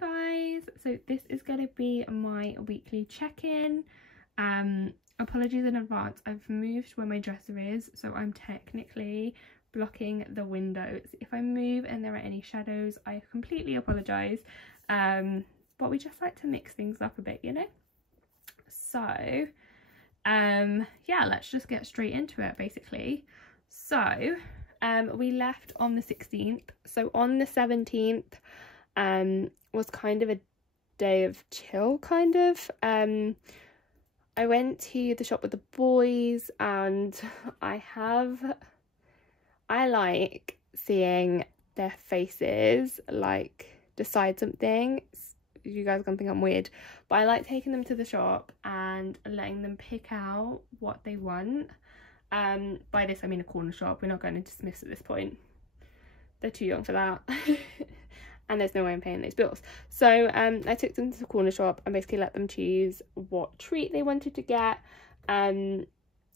guys, so this is going to be my weekly check-in. Apologies in advance, I've moved where my dresser is, so I'm technically blocking the windows. If I move and there are any shadows, I completely apologise, but we just like to mix things up a bit, you know. So yeah, let's just get straight into it basically. So we left on the 16th, so on the 17th was kind of a day of chill, kind of. I went to the shop with the boys, and I like seeing their faces like decide something. You guys are gonna think I'm weird, but I like taking them to the shop and letting them pick out what they want. By this I mean a corner shop. We're not going to dismiss at this point, they're too young for that. And there's no way I'm paying those bills. So I took them to the corner shop and basically let them choose what treat they wanted to get. And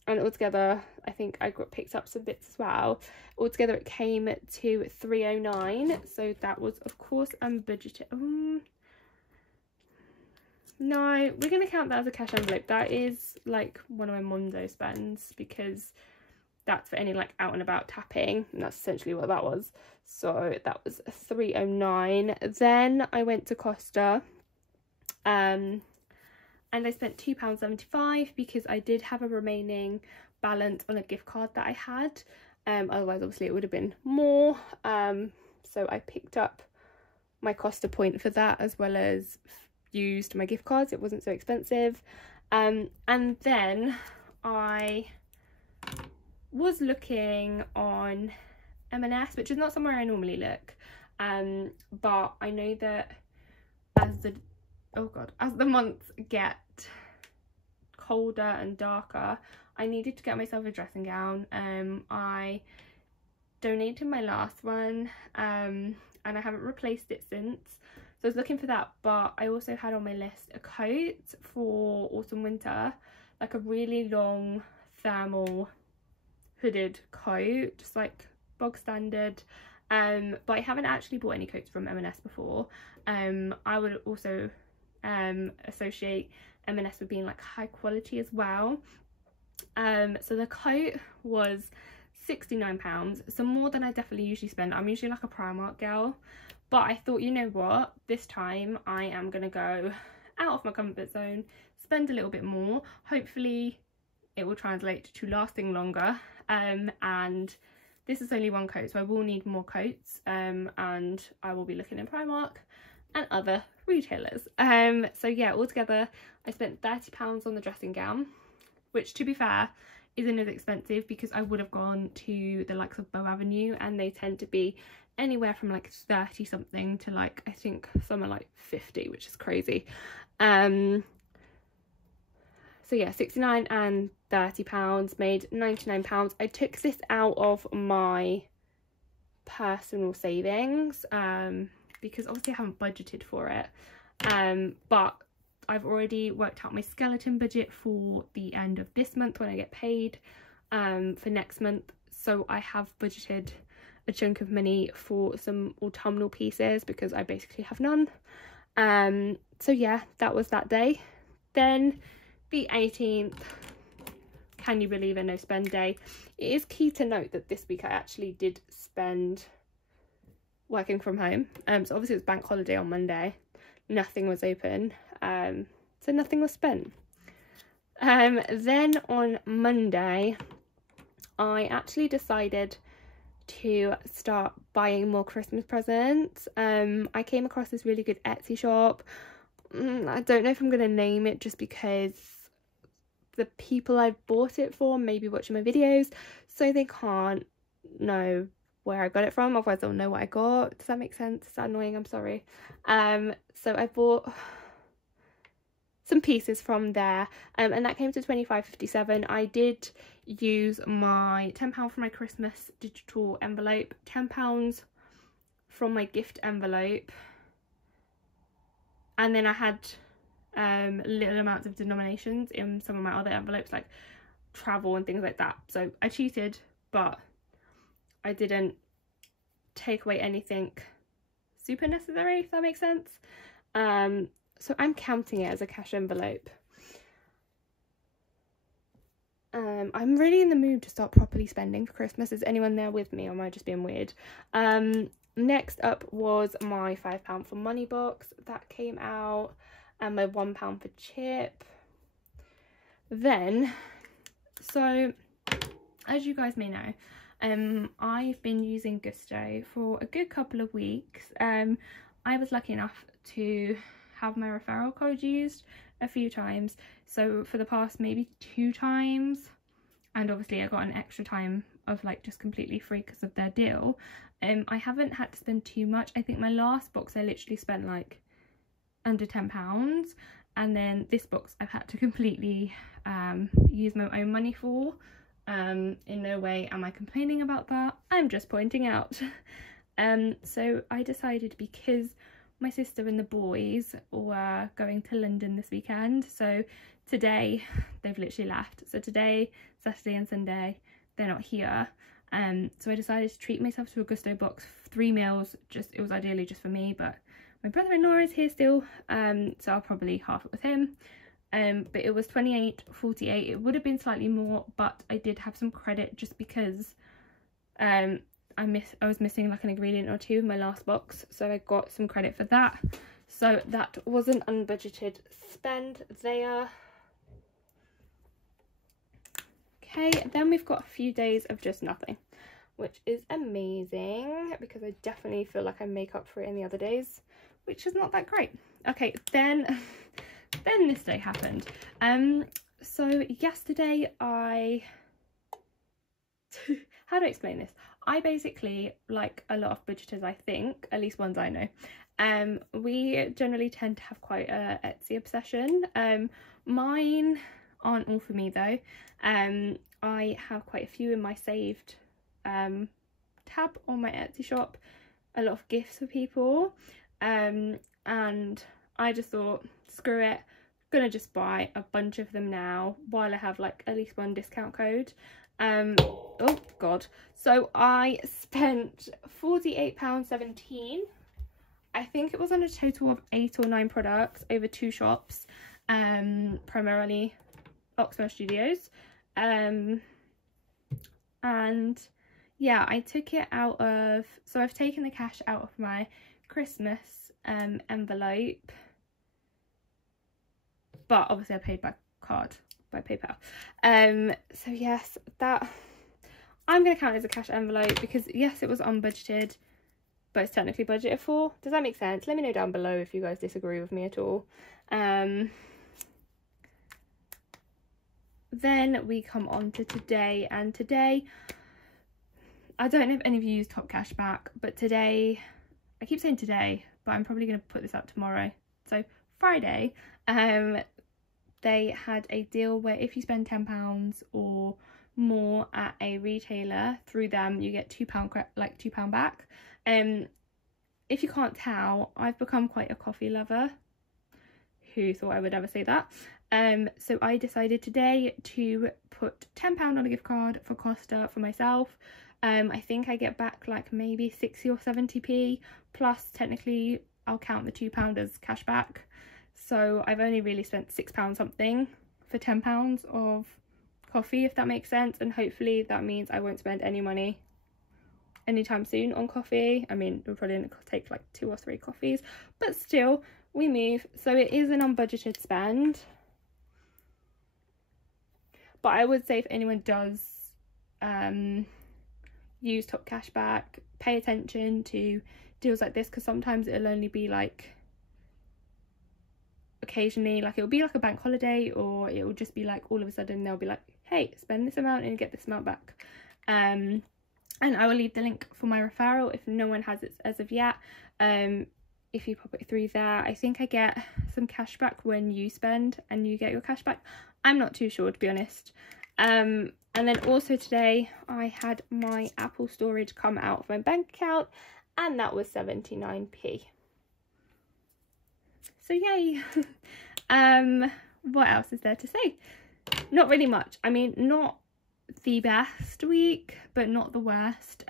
altogether, I think I picked up some bits as well. Altogether it came to £3.09. So that was, of course, budgeted. No, we're going to count that as a cash envelope. That is like one of my Mondo spends, because that's for any like out and about tapping, and that's essentially what that was. So that was £3.09. Then I went to Costa and I spent £2.75 because I did have a remaining balance on a gift card that I had. Otherwise obviously it would have been more. So I picked up my Costa point for that, as well as used my gift cards. It wasn't so expensive. And then I was looking on M&S, which is not somewhere I normally look, but I know that as the months get colder and darker, I needed to get myself a dressing gown. I donated my last one, and I haven't replaced it since, so I was looking for that. But I also had on my list a coat for autumn winter, like a really long thermal hooded coat, just like bog standard. But I haven't actually bought any coats from M&S before. I would also associate M&S with being like high quality as well. So the coat was £69, so more than I definitely usually spend. I'm usually like a Primark girl, but I thought, you know what, this time I am gonna go out of my comfort zone, spend a little bit more. Hopefully it will translate to lasting longer. And this is only one coat, so I will need more coats, and I will be looking in Primark and other retailers. So yeah, altogether I spent £30 on the dressing gown, which, to be fair, isn't as expensive, because I would have gone to the likes of Bow Avenue, and they tend to be anywhere from like 30 something to like, I think some are like 50, which is crazy. So yeah, 69 and £30 made £99. I took this out of my personal savings, because obviously I haven't budgeted for it, but I've already worked out my skeleton budget for the end of this month when I get paid, for next month. So I have budgeted a chunk of money for some autumnal pieces, because I basically have none. So yeah, that was that day. Then the 18th, can you believe a no spend day? It is key to note that this week I actually did spend working from home. So obviously it was bank holiday on Monday, nothing was open, so nothing was spent. Then on Monday I actually decided to start buying more Christmas presents. I came across this really good Etsy shop. I don't know if I'm going to name it, just because the people I bought it for may be watching my videos, so they can't know where I got it from, otherwise they'll know what I got. Does that make sense? Is that annoying? I'm sorry. So I bought some pieces from there, and that came to £25.57. I did use my £10 from my Christmas digital envelope, £10 from my gift envelope, and then I had little amounts of denominations in some of my other envelopes, like travel and things like that. So I cheated, but I didn't take away anything super necessary, if that makes sense. So I'm counting it as a cash envelope. I'm really in the mood to start properly spending for Christmas. Is anyone there with me, or am I just being weird? Next up was my £5 for money box that came out, and my £1 for chip. Then, so as you guys may know, I've been using Gusto for a good couple of weeks. I was lucky enough to have my referral code used a few times, so for the past maybe 2 times, and obviously I got an extra time of like just completely free because of their deal. I haven't had to spend too much. I think my last box I literally spent like under £10, and then this box I've had to completely use my own money for. In no way am I complaining about that, I'm just pointing out. So I decided, because my sister and the boys were going to London this weekend, so today they've literally left, so today, Saturday and Sunday, they're not here. So I decided to treat myself to a Gusto box, 3 meals. Just, it was ideally just for me, but my brother-in-law is here still, so I'll probably half it with him. But it was £28.48. It would have been slightly more, but I did have some credit just because I was missing like an ingredient or 2 in my last box, so I got some credit for that. So that was an unbudgeted spend there. Okay, then we've got a few days of just nothing, which is amazing because I definitely feel like I make up for it in the other days, which is not that great. Okay, then this day happened. So yesterday how do I explain this? I basically, like a lot of budgeters, I think, at least ones I know, we generally tend to have quite a Etsy obsession. Mine aren't all for me though. I have quite a few in my saved tab on my Etsy shop, a lot of gifts for people, and I just thought, screw it, gonna just buy a bunch of them now while I have like at least 1 discount code. Oh god, so I spent £48.17. I think it was on a total of 8 or 9 products over 2 shops, primarily Oxmo Studios, and yeah, I took it out of, so I've taken the cash out of my Christmas envelope, but obviously I paid by card, by PayPal. So yes, that I'm going to count as a cash envelope because yes, it was unbudgeted, but it's technically budgeted for. Does that make sense? Let me know down below if you guys disagree with me at all. Then we come on to today, and today, I don't know if any of you use Top Cashback, but today, I keep saying today, but I'm probably going to put this up tomorrow. So Friday, they had a deal where if you spend £10 or more at a retailer through them, you get £2 back. If you can't tell, I've become quite a coffee lover. Who thought I would ever say that? So I decided today to put £10 on a gift card for Costa for myself. I think I get back like maybe 60 or 70p, plus technically I'll count the £2 as cash back. So I've only really spent £6 something for £10 of coffee, if that makes sense, and hopefully that means I won't spend any money anytime soon on coffee. I mean, we're probably going to take like 2 or 3 coffees, but still, we move. So it is an unbudgeted spend. But I would say if anyone does use Top Cashback, pay attention to deals like this, because sometimes it'll only be like occasionally, like it'll be like a bank holiday, or it will just be like all of a sudden they'll be like, hey, spend this amount and get this amount back. And I will leave the link for my referral if no one has it as of yet. If you pop it through there, I think I get some cash back when you spend and you get your cash back. I'm not too sure, to be honest. And then also today I had my Apple storage come out of my bank account, and that was 79p. So yay. What else is there to say? Not really much. I mean, not the best week, but not the worst.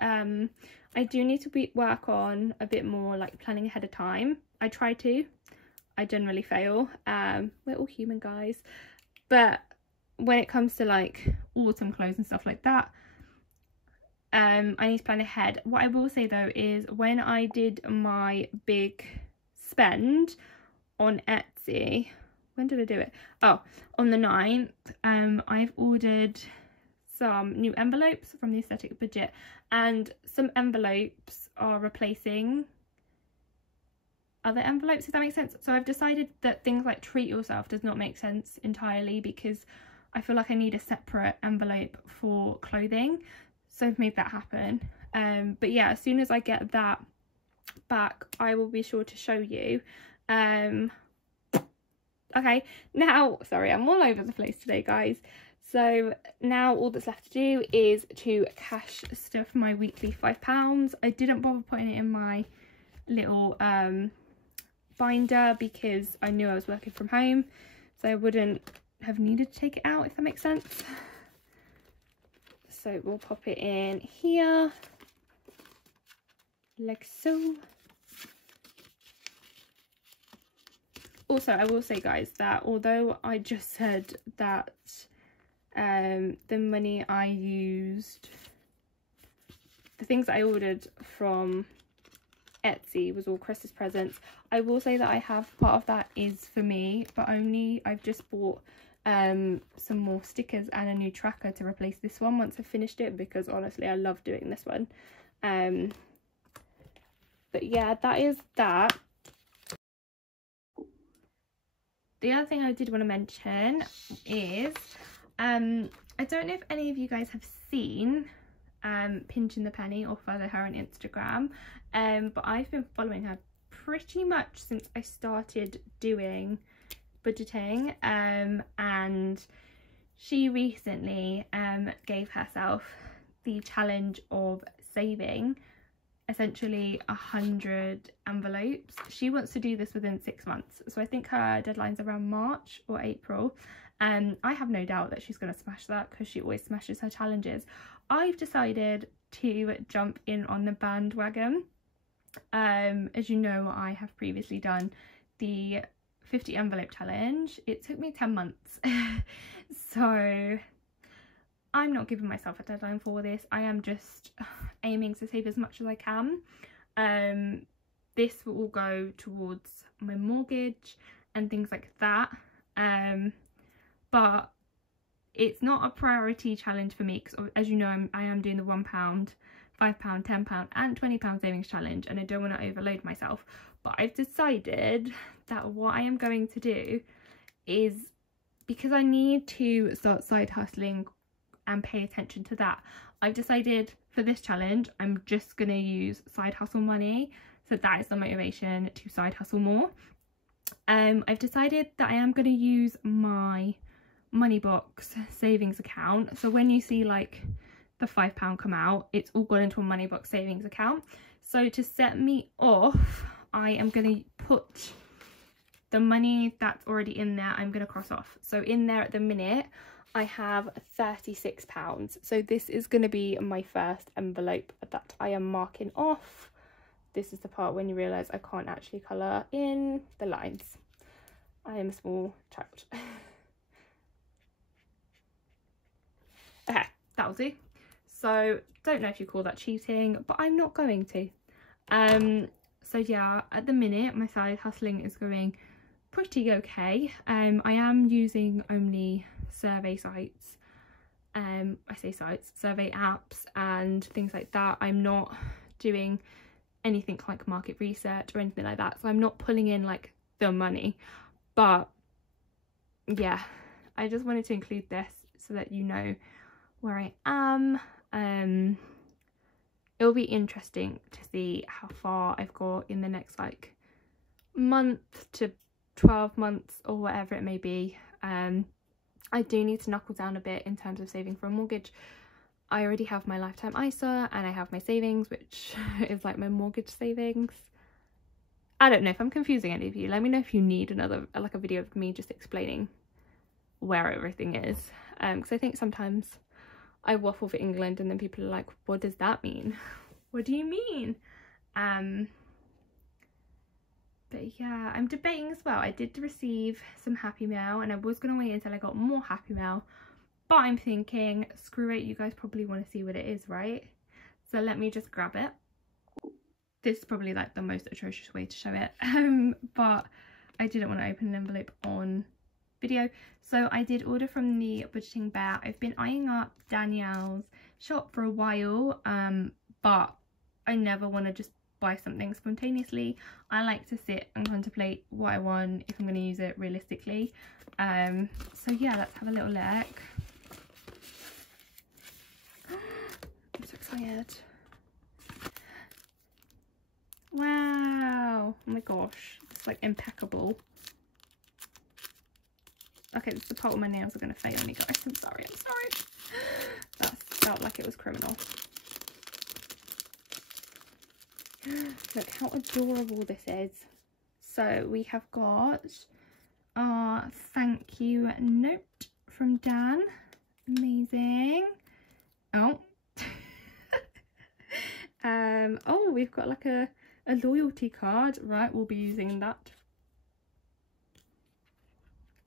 I do need to work on a bit more like planning ahead of time. I try to. I generally fail. We're all human, guys. But when it comes to like autumn clothes and stuff like that, I need to plan ahead. What I will say though is when I did my big spend on Etsy, when did I do it? Oh, on the 9th, I've ordered some new envelopes from the Aesthetic Budget, and some envelopes are replacing other envelopes, if that makes sense. So I've decided that things like treat yourself does not make sense entirely, because I feel like I need a separate envelope for clothing. So I've made that happen. But yeah, as soon as I get that back, I will be sure to show you. Okay, now, sorry, I'm all over the place today, guys. So now all that's left to do is to cash stuff my weekly £5. I didn't bother putting it in my little binder because I knew I was working from home, so I wouldn't have needed to take it out, if that makes sense. So we'll pop it in here like so. Also, I will say, guys, that although I just said that the money I used, the things that I ordered from Etsy was all Christmas presents, I will say that I have part of that is for me, but only I've just bought some more stickers and a new tracker to replace this one once I've finished it, because honestly I love doing this one. But yeah, that is that. The other thing I did want to mention is I don't know if any of you guys have seen Pinching the Penny or follow her on Instagram, but I've been following her pretty much since I started doing budgeting, and she recently gave herself the challenge of saving essentially 100 envelopes. She wants to do this within 6 months, so I think her deadline's around March or April, and I have no doubt that she's going to smash that because she always smashes her challenges. I've decided to jump in on the bandwagon. As you know, I have previously done the 50 envelope challenge. It took me 10 months so I'm not giving myself a deadline for this. I am just aiming to save as much as I can. This will all go towards my mortgage and things like that, but it's not a priority challenge for me because, as you know, I am doing the £1, £5, £10 and £20 savings challenge, and I don't want to overload myself. But I've decided that what I am going to do is, because I need to start side hustling and pay attention to that, I've decided for this challenge I'm just going to use side hustle money. So that is the motivation to side hustle more. I've decided that I am going to use my Moneybox savings account. So when you see like the £5 come out, it's all gone into a Moneybox savings account. So to set me off, I am going to put the money that's already in there, I'm going to cross off. So in there at the minute I have £36. So this is going to be my first envelope that I am marking off. This is the part when you realise I can't actually colour in the lines. I am a small child. Okay, that'll do. So don't know if you call that cheating, but I'm not going to. So yeah, at the minute my side hustling is going pretty okay. I am using only survey sites, I say sites, survey apps and things like that. I'm not doing anything like market research or anything like that, so I'm not pulling in like the money. But yeah, I just wanted to include this so that you know where I am. It'll be interesting to see how far I've got in the next like month to 12 months or whatever it may be. I do need to knuckle down a bit in terms of saving for a mortgage. I already have my lifetime ISA and I have my savings, which is like my mortgage savings. I don't know if I'm confusing any of you. Let me know if you need another, like a video of me just explaining where everything is. Because I think sometimes I waffle for England and then people are like, what does that mean? what do you mean? But yeah, I'm debating as well. I did receive some Happy Mail and I was going to wait until I got more Happy Mail, but I'm thinking, screw it, you guys probably want to see what it is, right? So let me just grab it. This is probably like the most atrocious way to show it, but I didn't want to open an envelope on video. So I did order from the Budgeting Bear. I've been eyeing up Danielle's shop for a while, but I never want to just buy something spontaneously. I like to sit and contemplate what I want, if I'm going to use it realistically. So yeah, let's have a little look. I'm so excited. Wow, oh my gosh, it's like impeccable. Okay, this is the part where my nails are going to fail me, guys. I'm sorry. That felt like it was criminal. Look how adorable this is. So we have got our thank you note from Dan. Amazing. Oh. Oh, we've got like a loyalty card. Right, we'll be using that.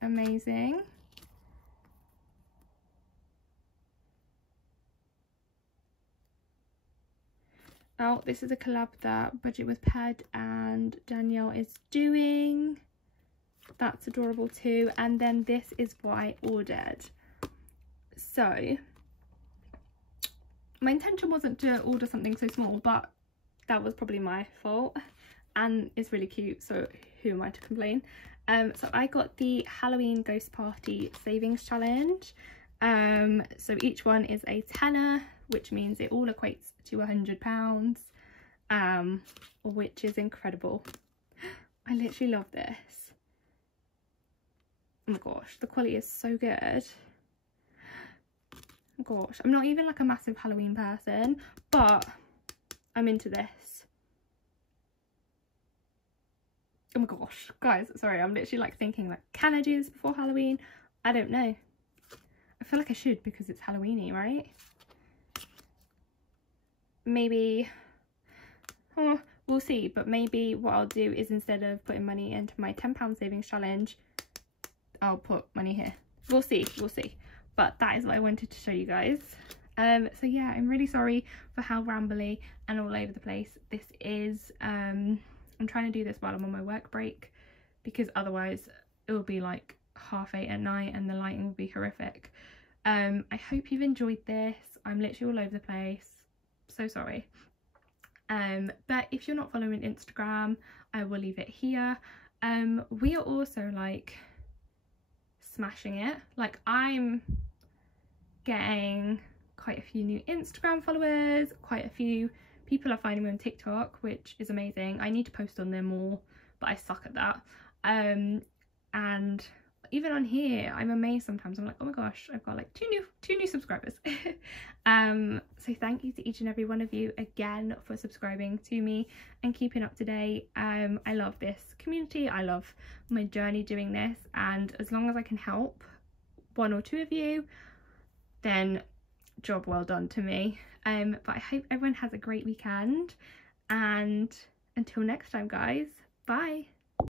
Amazing. Oh, this is a collab that Budget with Ped and Danielle is doing. That's adorable too. And then this is what I ordered. So my intention wasn't to order something so small, but that was probably my fault, and it's really cute, so who am I to complain? So I got the Halloween Ghost Party Savings Challenge. So each one is a tenner, which means it all equates to £100, which is incredible. I literally love this. Oh my gosh, the quality is so good. Oh gosh, I'm not even like a massive Halloween person, but I'm into this. Oh my gosh, guys, sorry, I'm literally like thinking like, can I do this before Halloween? I don't know. I feel like I should because it's Halloweeny, right? Maybe, oh, we'll see, but maybe what I'll do is instead of putting money into my £10 savings challenge, I'll put money here. We'll see, but that is what I wanted to show you guys. So yeah, I'm really sorry for how rambly and all over the place this is. I'm trying to do this while I'm on my work break, because otherwise it will be like 8:30 at night and the lighting will be horrific. I hope you've enjoyed this. I'm literally all over the place, so sorry. But if you're not following Instagram, I will leave it here. We are also like smashing it. Like, I'm getting quite a few new Instagram followers, quite a few people are finding me on TikTok, which is amazing. I need to post on there more, but I suck at that. And even on here, I'm amazed sometimes. I'm like, oh my gosh, I've got like two new subscribers. So thank you to each and every one of you again for subscribing to me and keeping up to date. I love this community. I love my journey doing this, and as long as I can help one or two of you, then job well done to me. But I hope everyone has a great weekend, and until next time, guys, bye.